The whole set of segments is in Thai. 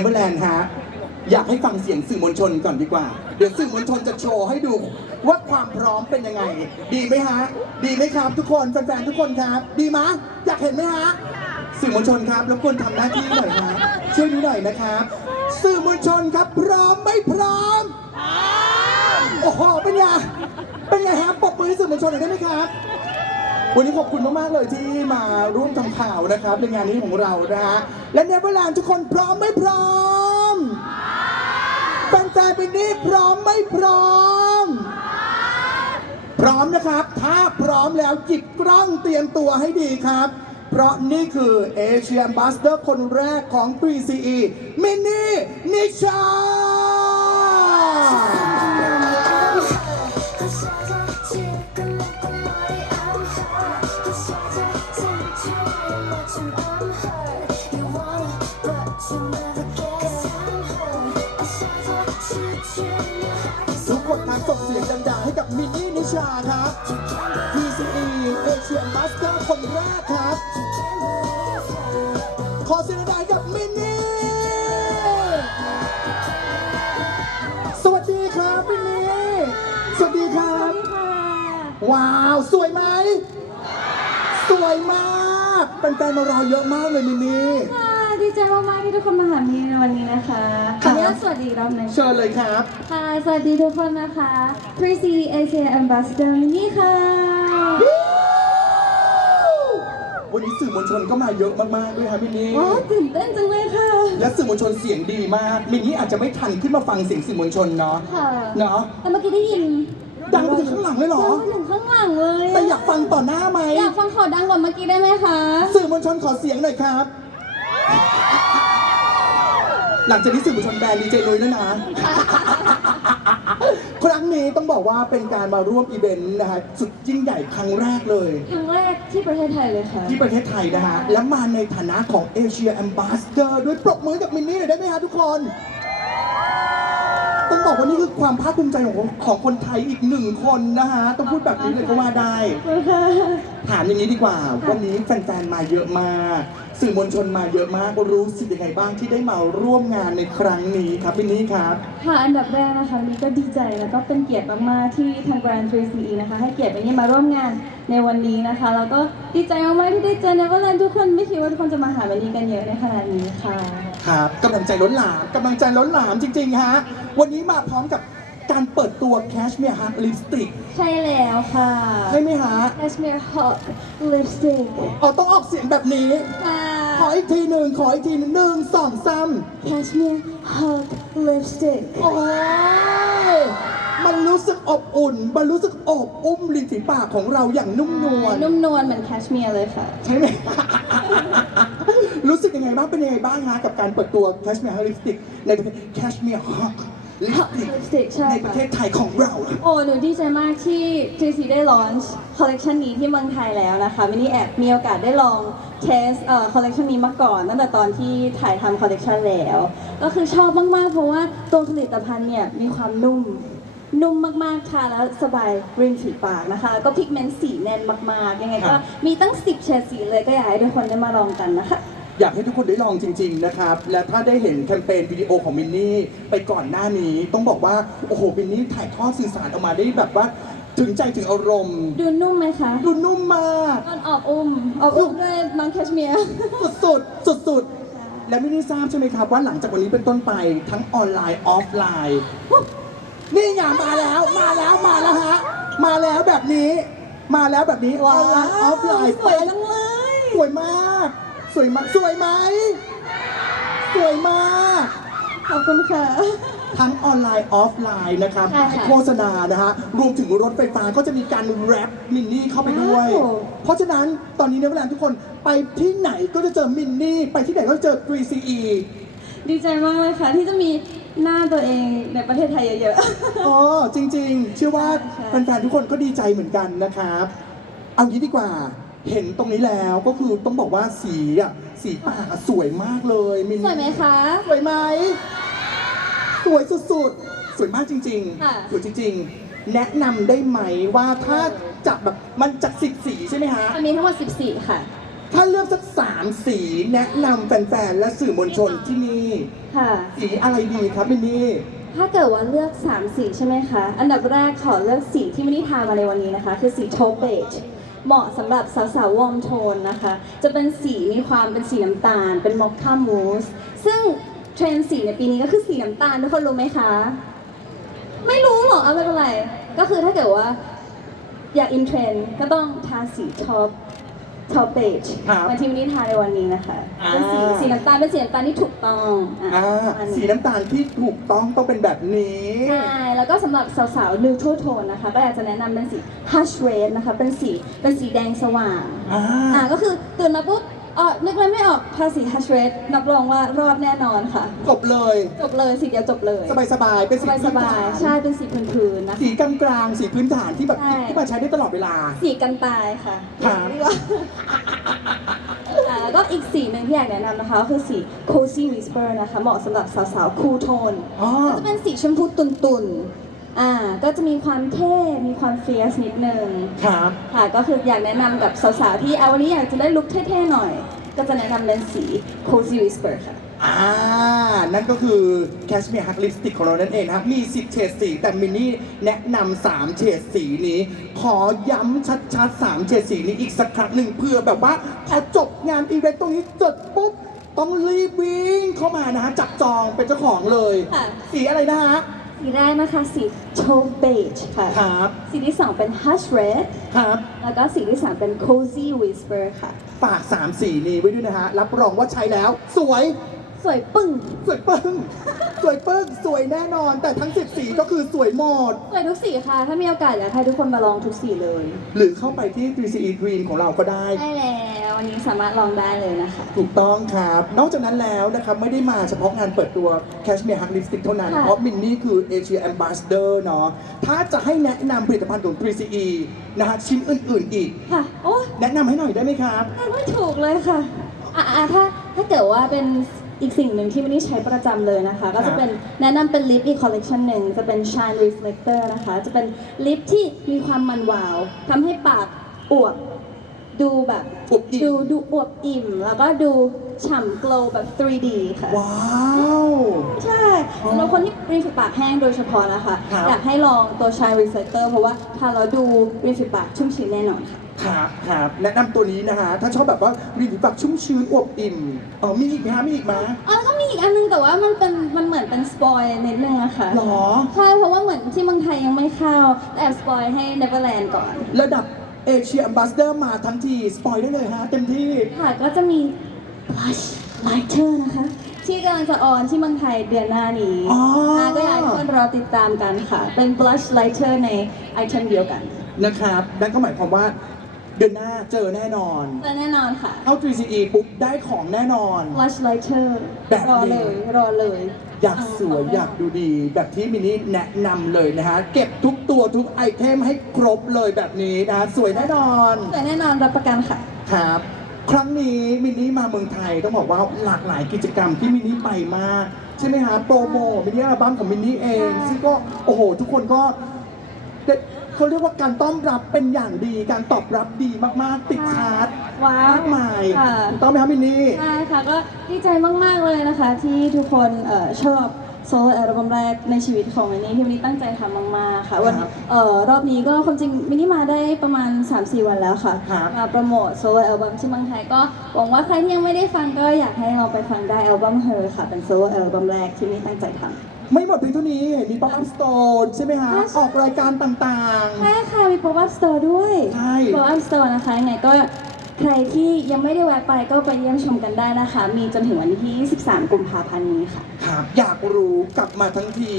เวอร์แลนด์ฮะ อยากให้ฟังเสียงสื่อมวลชนก่อนดีกว่า เดี๋ยวสื่อมวลชนจะโชว์ให้ดูว่าความพร้อมเป็นยังไง ดีไหมฮะ ดีไหมครับทุกคนแฟนๆทุกคนครับ ดีไหมยอยากเห็นไหมฮะ สื่อมวลชนครับรบกวนทำหน้าที่หน่อยครับช่วยดูหน่อยนะครับ สื่อมวลชนครับ พร้อมไม่พร้อม โอ้โห เป็นไง เป็นไงฮะปรบมือให้สื่อมวลชนหน่อยได้ไหมครับ วันนี้ขอบคุณมาก ๆ เลยที่มาร่วมทำข่าวนะครับในงานนี้ของเรานะฮะ และเนเวอร์แลนด์ทุกคนพร้อมไม่พร้อมแฟนๆเป็นนี่พร้อมไม่พร้อม พร้อมนะครับ ถ้าพร้อมแล้วจิบกล้องเตรียมตัวให้ดีครับ เพราะนี่คือเอเชียบัสเดอร์คนแรกของ 3CE มินนี่นิชา ให้กับมินนี่นิชาครับ PCE เอเชียมาสเตอร์คนแรกครับ ขอเสียงดังกับมินนี่ สวัสดีครับมินนี่ สวัสดีครับ ว้าว สวยไหม สวยมากเป็นแฟนๆมารอเยอะมากเลยมินนี่ ค่ะ ดีใจมากๆที่ทุกคนมาหามีในวันนี้นะคะ วัสดีอีกรอบหนึงเชิญเลยครับ ค่ะ สวัสดีทุกคนนะคะ 3C Asia Ambassador มินนี่ค่ะ วันนี้สื่อมวลชนก็มาเยอะมากๆด้วยครับมินนี่ว้าวตื่นเต้นจังเลยค่ะ และสื่อมวลชนเสียงดีมากมินนี่อาจจะไม่ทันขึ้นมาฟังเสียงสื่อมวลชนเนาะค่ะ เนาะแต่เมื่อกี้ได้ยินดังไปถึงข้างหลังเลยเหรอ ดังไปถึงข้างหลังเลยแต่อยากฟังต่อหน้าไหม อยากฟังขอดังกว่าเมื่อกี้ได้ไหมคะ สื่อมวลชนขอเสียงหน่อยครับ หลังจากนี้สื่อมวลชนแบนดีเจนุ้ยแล้วนะ ครั้งนี้ต้องบอกว่าเป็นการมาร่วมอีเวนต์นะฮะสุดยิ่งใหญ่ครั้งแรกเลย ครั้งแรกที่ประเทศไทยเลยค่ะ ที่ประเทศไทยนะฮะ และมาในฐานะของเอเชียแอมบาสเดอร์ด้วยปรบมือให้กับมินนี่หน่อยได้ไหมฮะทุกคน ต้องบอกว่านี่คือความภาคภูมิใจของของคนไทยอีกหนึ่งคนนะฮะ ต้องพูดแบบนี้เลยก็ว่าได้ ถามอย่างนี้ดีกว่า วันนี้แฟนๆมาเยอะมาก สื่อมวลชนมาเยอะมากรู้สึกยังไงบ้างที่ได้มาร่วมงานในครั้งนี้ครับวินนี่ครับ ค่ะ อันดับแรกนะคะวันนี้ก็ดีใจแล้วก็เป็นเกียรติมากๆที่ทาง Grand 3CE นะคะ ให้เกียรติเป็นนี่มาร่วมงานในวันนี้นะคะ แล้วก็ดีใจมากๆที่ได้เจอเนเวอร์แลนด์ทุกคนไม่คิดว่าทุกคนจะมาหาวันนี้กันเยอะในขนาดนี้ค่ะ ครับกำลังใจล้นหลามกำลังใจล้นหลามจริงๆฮะวันนี้มาพร้อมกับการเปิดตัว Cashmere Heart Lipstick ใช่แล้วค่ะ ใช่ไหมฮะ Cashmere Hot Lipstick เอาต้องออกเสียงแบบนี้ ค่ะ ขออีกทีหนึ่งขออีกทีหนึ่งหนึ่งสองสาม Cashmere Hot Lipstick โอ้ยมันรู้สึกอบอุ่น มันรู้สึกอบอุ้มริมฝีปากของเราอย่างนุ่มนวล นุ่มนวลเหมือนแคชเมียร์เลยค่ะ ใช่ไหม รู้สึกยังไงบ้าง เป็นยังไงบ้างฮะกับการเปิดตัว Cashmere Heart Lipstick ในประเทศ Cashmere Heart Lipstick Lipstick ใช่ในค่ะประเทศไทยของเรา โอ้หนูดีใจมากที่ JC ได้ลอนช์คอลเลกชันนี้ที่เมืองไทยแล้วนะคะมินนี่แอบมีโอกาสได้ลองเทสเอ่อคอลเลกชันนี้มาก่อนตั้งแต่ตอนที่ถ่ายทำคอลเลกชันแล้ว ก็คือชอบมาก ๆ เพราะว่าตัวผลิตภัณฑ์เนี่ยมีความนุ่ม นุ่มมาก ๆ ค่ะ แล้วสบายริมฝีปากนะคะ แล้วก็พิกเมนต์สีแน่นมาก ๆ ยังไงครัก็บมีตั้ง 10เฉดสีเลยก็อยากให้ทุกคนได้มาลองกันนะคะ อยากให้ทุกคนได้ลองจริง ๆ นะครับ และถ้าได้เห็นแคมเปญวิดีโอของมินนี่ไปก่อนหน้านี้ ต้องบอกว่า โอ้โหมินนี่ถ่ายทอดสื่อสารออกมาได้แบบว่าถึงใจถึงอารมณ์ดูนุ่มไหมคะ ดูนุ่มมากตอนออกอุ้มออกอุ้มด้วยน้องแคชเมียร์สุดๆสุดๆและไม่ได้ทราบใช่ไหมครับว่าหลังจากวันนี้เป็นต้นไปทั้งออนไลน์ออฟไลน์นี่ไงมาแล้วมาแล้วมาแล้วฮะมาแล้วแบบนี้ มาแล้วแบบนี้ออนไลน์ออฟไลน์สวยจังเลยสวยมาก สวยมากสวยไหมสวยมากขอบคุณค่ะ ทั้งออนไลน์ออฟไลน์นะครับใช่ค่ะโฆษณานะฮะรวมถึงรถไฟฟ้าก็จะมีการแรปมินนี่เข้าไปด้วย ว้าว เพราะฉะนั้นตอนนี้ในเวลาทุกคนไปที่ไหนก็จะเจอมินนี่ไปที่ไหนก็จะเจอ 3CE ดีใจมากเลยค่ะ ที่จะมีหน้าตัวเองในประเทศไทยเยอะ อ๋อจริง ๆ เชื่อว่าใช่ แฟนๆทุกคนก็ดีใจเหมือนกันนะครับ เอางี้ดีกว่า เห็นตรงนี้แล้วก็คือต้องบอกว่าสีอะสีปากอะสวยมากเลยมินๆสวยไหมคะ สวยไหมสวยสุดๆ สวยมากจริงค่ะ ๆสวยจริง ๆ แนะนำได้ไหมว่าถ้าจับแบบมันจากสิบสีใช่ไหมฮะอันนี้ทั้งหมด 14 ค่ะ ถ้าเลือกสักสามสีแนะนำแฟนๆและสื่อมวลชนที่นี่ ค่ะ สีอะไรดีครับมินนี่ ถ้าเกิดว่าเลือก 3 สีใช่ไหมคะ อันดับแรกขอเลือกสีที่ไม่ได้ทามาในวันนี้นะคะ คือสีโทปเบจ เหมาะสำหรับสาวๆวอร์มโทนนะคะ จะเป็นสีมีความเป็นสีน้ำตาล เป็นมอคค่ามูส ซึ่งเทรนด์สีในปีนี้ก็คือสีน้ำตาลทุกคนรู้ไหมคะ ไม่รู้หรอกเอาไม่เป็นไร ก็คือถ้าเกิดว่าอยากอินเทรนด์ก็ต้องทาสีท็อป ท็อปเบจครับวันที่วันนี้ทาในวันนี้นะคะอ่า เป็นสีสีน้ำตาลเป็นสีน้ำตาลที่ถูกต้องอะอ่าประมาณนี้ สีน้ำตาลที่ถูกต้องต้องเป็นแบบนี้ ใช่ แล้วก็สำหรับสาวๆ neutral tone นะคะ ก็อยากจะแนะนำเป็นสี hush red นะคะ เป็นสี เป็นสีแดงสว่าง อ่า อ่าก็คือตื่นมาปุ๊บ เออนึกอะไรไม่ออกทาสี hush red รับรองว่ารอดแน่นอนค่ะ จบเลย จบเลยสีเดียวจบเลย สบายสบายๆเป็นสสีบายสพื้นบาฐายนใช่เป็นสีพื้นๆนะคะ สีกลางกลางๆสีพื้นฐานที่แบบใช่ ที่มาใช้ได้ตลอดเวลา สีกันตายค่ะครับเรียกว่าอ่าแล้วก็อีกสีหนึ่งที่อยากแนะนำนะคะก็คือสี cozy whisper นะคะ เหมาะสำหรับสาวๆ cool tone อ๋อก็จะเป็นสีชมพูตุ่นๆ อ่าก็จะมีความเท่ มีความเฟียสนิดนึงครับ ค่ะ ก็คืออยากแนะนำกับสาวๆที่เอาวันนี้อยากจะได้ลุคเท่ๆหน่อย ก็จะแนะนำเป็นสี cozy whisper ค่ะ อ่า นั่นก็คือ Cashmere Hug Lipstick ของเรานั่นเองนะครับ มี 10 เฉดสี แต่มินนี่แนะนำ3เฉดสีนี้ ขอย้ำชัดๆ 3 เฉดสีนี้อีกสักครั้งหนึ่งเพื่อแบบว่าพอจบงานอีเวนต์ตรงนี้จบปุ๊บ ต้องรีบวิ่งเข้ามานะฮะจับจองเป็นเจ้าของเลย ค่ะ สีอะไรนะฮะ สีแรกนะคะสี taupe beige ค่ะ ครับสีที่สองเป็น hush red ครับ แล้วก็สีที่สามเป็น cozy whisper ค่ะ ฝาก 3 สีนี้ไว้ด้วยนะฮะ รับรองว่าใช้แล้ว สวย สวยปึ้ง สวยปึ้ง สวยปึ้ง สวยแน่นอน แต่ทั้ง 10 สีก็คือสวยหมด สวยทุกสีค่ะ ถ้ามีโอกาสอยากให้ทุกคนมาลองทุกสีเลย หรือเข้าไปที่ 3CE Green ของเราก็ได้ ได้แล้ววันนี้สามารถลองได้เลยนะคะ ถูกต้องครับ นอกจากนั้นแล้วนะครับ ไม่ได้มาเฉพาะงานเปิดตัว Cashmere Hug Lipstick เท่านั้น ค่ะ เพราะมินนี่คือ Asia Ambassador เนาะ ถ้าจะให้แนะนำผลิตภัณฑ์ของ 3CE นะฮะชิ้นอื่น ๆ อีก ค่ะ โอ้แนะนำให้หน่อยได้ไหมครับอ่านไม่ถูกเลยค่ะอะอะถ้าถ้าเกิดว่าเป็น อีกสิ่งหนึ่งที่ไม่ได้ใช้ประจำเลยนะคะ ก็จะเป็นแนะนำเป็นลิปอีกคอลเลกชันหนึ่งจะเป็น Shine Reflector นะคะ จะเป็นลิปที่มีความมันวาวทำให้ปากอวบ ดูแบบอวบอิ่ม ดูดูอวบอิ่ม แล้วก็ดูฉ่ำ glow แบบ 3D ค่ะ ว้าว ใช่สำหรับคนที่ริมฝีปากแห้งโดยเฉพาะนะคะ ครับ อยากให้ลองตัว Shine Reflector เพราะว่าทาแล้วดูริมฝีปากชุ่มชื้นแน่นอนค่ะ ครับครับแนะนำตัวนี้นะฮะ ถ้าชอบแบบว่าริมฝีปากชุ่มชื้นอวบอิ่มเออมีอีกไหมฮะมีอีกไหมอ๋อแล้วก็มีอีกอันนึงแต่ว่ามันเป็นมันเหมือนเป็นสปอยนิดนึงอะค่ะหรอ ใช่เพราะว่าเหมือนที่เมืองไทยยังไม่เข้าแต่แอบสปอยให้ Neverland ก่อน ระดับ เอเชีย a m b a s s a d o r มาทั้งทีสปอยได้เลยฮะเต็มที่ ค่ะก็จะมี blush lighter นะคะ ที่กำลังจะออนที่เมืองไทยเดือนหน้านี้อ๋ออ่าก็อยากให้ทุกคนรอติดตามกันค่ะ เป็น blush lighter ในไอเทมเดียวกัน นะครับนั่นก็หมายความว่า เดือนหน้าเจอแน่นอนแต่แน่นอนค่ะ เข้า 3CE ปุ๊บได้ของแน่นอน blush lighter แบบนี้ รอเลย รอเลยอยากสวยอยากดูดี แบบที่มินนี่แนะนำเลยนะฮะ เก็บทุกตัวทุกไอเทมให้ครบเลยแบบนี้นะฮะสวยแน่นอน แต่แน่นอนรับประกันค่ะ ครับ ครั้งนี้มินนี่มาเมืองไทยต้องบอกว่าหลากหลายกิจกรรมที่มินนี่ไปมาก ใช่ไหมฮะโปรโมมินนี่อัลบั้มของมินนี่เอง ใช่ ซึ่งก็โอ้โห ทุกคนก็ได้ เขาเรียกว่าการต้อนรับเป็นอย่างดี การตอบรับดีมากๆ ติดชาร์ตว้าวมากมายค่ะ ถูกต้องไหมครับมินนี่ ใช่ค่ะก็ดีใจมาก ๆ เลยนะคะที่ทุกคนเอ่อชอบ โซโล่อัลบั้มแรกในชีวิตของมินนี่ที่มินนี่ตั้งใจทำมากๆค่ะวันครับเอ่อรอบนี้ก็ความจริงมินนี่มาได้ประมาณ 3-4 วันแล้วค่ะ ครับ มาโปรโมทโซโล่อัลบั้มที่เมืองไทยก็หวังว่าใครที่ยังไม่ได้ฟังก็อยากให้ลองไปฟังได้อัลบั้ม Her ค่ะเป็นโซโล่อัลบั้มแรกที่มินนี่ตั้งใจทำ ไม่หมดเพียงเท่านี้เห็นมีป๊อปอัพสโตร์ใช่ไหมฮะใช่ ออกรายการต่าง ใช่ค่ะมี pop up store ด้วย ใช่ pop up store นะคะยังไงก็ ใครที่ยังไม่ได้แวะไปก็ไปเยี่ยมชมกันได้นะคะ มีจนถึงวันที่ 23 กุมภาพันธ์นี้ค่ะๆครับอยากรู้กลับมาทั้งที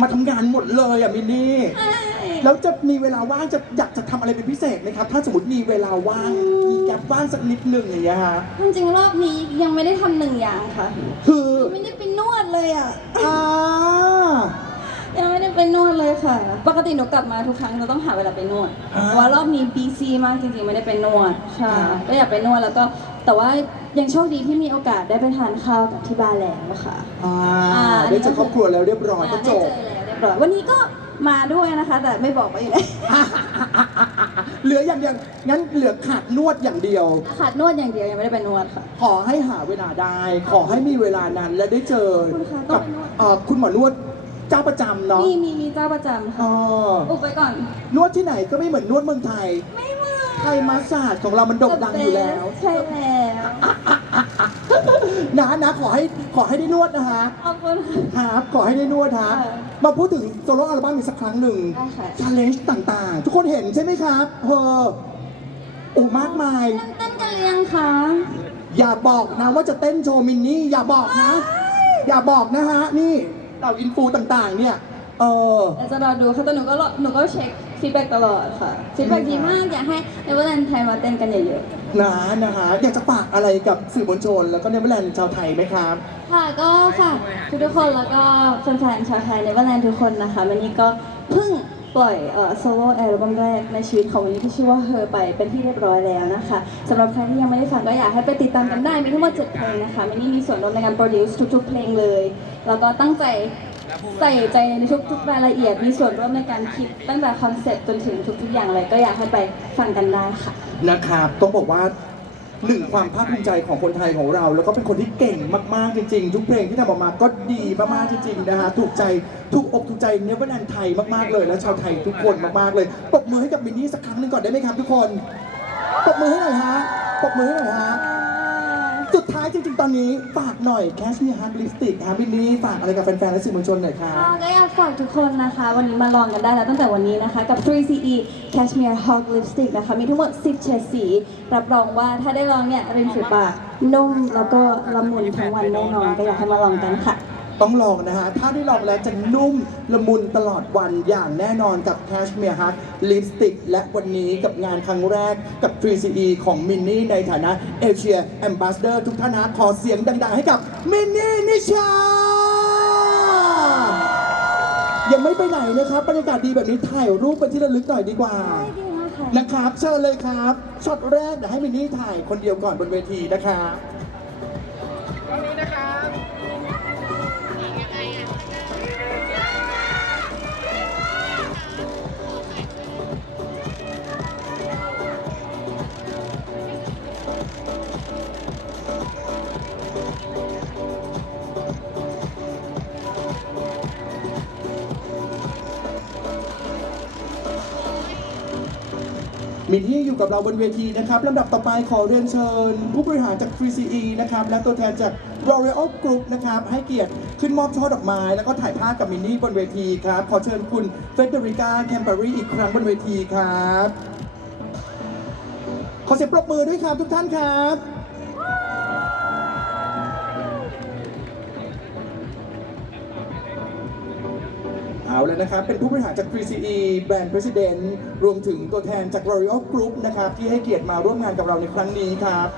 มาทำงานหมดเลยอะมินนี่ แล้วจะมีเวลาว่างจะอยากจะทำอะไรเป็นพิเศษไหมครับ ถ้าสมมติมีเวลาว่างมีแกลบว่างสักนิดหนึ่งอย่างเงี้ยฮะจริงๆรอบนี้ยังไม่ได้ทำหนึ่งอย่างค่ะ คือ ไม่ได้ไปนวดเลยอะอ่า ยังไม่ได้ไปนวดเลยค่ะ ปกติหนูกลับมาทุกครั้งเราต้องหาเวลาไปนวดอ่า แต่ว่ารอบนี้ BC มากจริงๆไม่ได้ไปนวดใช่ครับก็อยากไปนวดแล้วก็แต่ว่ายังโชคดีที่มีโอกาสได้ไปทานข้าวกับที่บ้านแล้วค่ะ อ่าอ่าอันนี้ได้เจอครอบครัวแล้วเรียบร้อยก็ได้จเจอบแล้วเรียบร้อยวันนี้ก็มาด้วยนะคะ แต่ไม่บอกว่าอยู่ไหนเหลืออย่างเดียวงั้นเหลือขาดนวดอย่างเดียว ขาดนวดอย่างเดียวยังไม่ได้ไปนวดค่ะ ขอให้หาเวลาได้ ขอให้มีเวลานั้นและได้เจอคุณคะต้กัอบงนวด เอ่อคุณหมอนวด เจ้าประจำเนาะมีมีมีเจ้าประจำอ๋ค่ะออุบไปก่อน นวดที่ไหนก็ไม่เหมือนนวดเมืองไทย ไม่เหมือนไทยมาสซาจของเรามันโด่งดังอยู่แล้ว ใช่แล้วนะนะขอให้ขอให้ได้นวดนะฮะขอบคุณค่ะครับขอให้ได้นวดฮะค่ะมาพูดถึงโซโล่อัลบั้มอีกสักครั้งหนึ่งได้ค่ะชาเลนจ์ต่างๆ ทุกคนเห็นใช่ไหมครับเฮอโอ้มากมายเต้นกันหรือยังคะอย่าบอกนะว่าจะเต้นโชว์มินนี่อย่าบอกนะ อย่าบอกนะฮะนี่ เหล่าอินฟูต่างๆ เนี่ย เออ เดี๋ยวจะรอดูค่ะแต่หนูก็รอหนูก็เช็คฟีดแบ็กตลอดค่ะฟีดแบ็กดีมากอยากให้เอเวอร์แลนด์ไทยมาเต้นกันเยอะนะนะฮะอยากจะฝากอะไรกับสื่อมวลชน แล้วก็เนเวอร์แลนด์ชาวไทยไหมครับ ๆ ค่ะก็ฝากทุกๆคนแล้วก็แฟนๆชาวไทยในเวอร์แลนด์ทุกคนนะคะวันนี้ก็เพิ่ง ปล่อยโซโล่แอลบั้มแรกในชีวิตของวันนี้ที่ชื่อว่า Her ไปเป็นที่เรียบร้อยแล้วนะคะสำหรับใครที่ยังไม่ได้ฟังก็อยากให้ไปติดตามกันได้ มีทั้งหมด7เพลงนะคะมินนี่มีส่วนร่วมในการโปรดิวซ์ทุกๆ เพลงเลย แล้วก็ตั้งใจใส่ใจในทุกๆรายละเอียด มีส่วนร่วมในการคิดตั้งแต่คอนเซ็ปต์จนถึงทุกๆอย่างเลยก็อยากให้ไปฟังกันได้ค่ะ นะครับ ต้องบอกว่า หนึ่งความภาคภูมิใจของคนไทยของเรา แล้วก็เป็นคนที่เก่งมากๆจริงๆ ทุกเพลงที่ทำออกมาก็ดีมากๆจริงๆนะฮะถูกใจถูกอกถูกใจเนื้อร์แลนด์ไทยมากๆเลย และชาวไทยทุกคนมากๆเลยปรบมือให้กับมินนี่สักครั้งหนึ่งก่อนได้ไหมครับทุกคนปรบมือให้หน่อยฮะปรบมือให้หน่อยฮะ ท้ายจริงๆ ตอนนี้ฝากหน่อยแคชมีฮาร์ดลิปสติกฮะมินนี่ฝากอะไรกับแฟนๆ และสื่อมวลชนหน่อยครับก็อยากฝากทุกคนนะคะ วันนี้มาลองกันได้แล้วตั้งแต่วันนี้นะคะ กับ 3CE Cashmere Hog Lipstick นะคะ มีทั้งหมด 10 เฉดสี รับรองว่าถ้าได้ลองเนี่ยริมฝีปากนุ่มแล้วก็ละมุนทั้งวันแน่นอนก็อยากให้มาลองกันค่ะ ต้องลองนะฮะ ถ้าได้ลองแล้วจะนุ่มละมุนตลอดวันอย่างแน่นอนกับ Cashmere Heart Lipstick และวันนี้กับงานครั้งแรกกับ 3CE ของมินนี่ในฐานะเอเชียแอมบ s สเดอร์ทุกท่านนะขอเสียงดังๆให้กับมินนี่นิชา ยังไม่ไปไหนนะครับบรรยากาศดีแบบนี้ถ่ายรูปเป็นที่ระลึกหน่อยดีกว่านะครับเชิญเลยครับช็อตแรกเดี๋ยวให้มินนี่ถ่ายคนเดียวก่อนบนเวทีนะครับ มินที่อยู่กับเราบนเวทีนะครับลำดับต่อไปขอเรียนเชิญ ผู้บริหารจาก 3CE นะครับและตัวแทนจาก r o y a l Group นะครับให้เกียรติขึ้นมอบช่อดอกไม้ แล้วก็ถ่ายภาพกับมินนี่บนเวทีครับขอเชิญคุณเฟเดริกาแคมเบอรี่อีกครั้งบนเวทีครับ ขอเสียงปรบมือด้วยครับทุกท่านครับ เอาแล้วนะครับ เป็นผู้บริหารจาก 3CE Brand President รวมถึงตัวแทนจาก Royal Group นะครับ ที่ให้เกียรติมาร่วมงานกับเราในครั้งนี้ครับ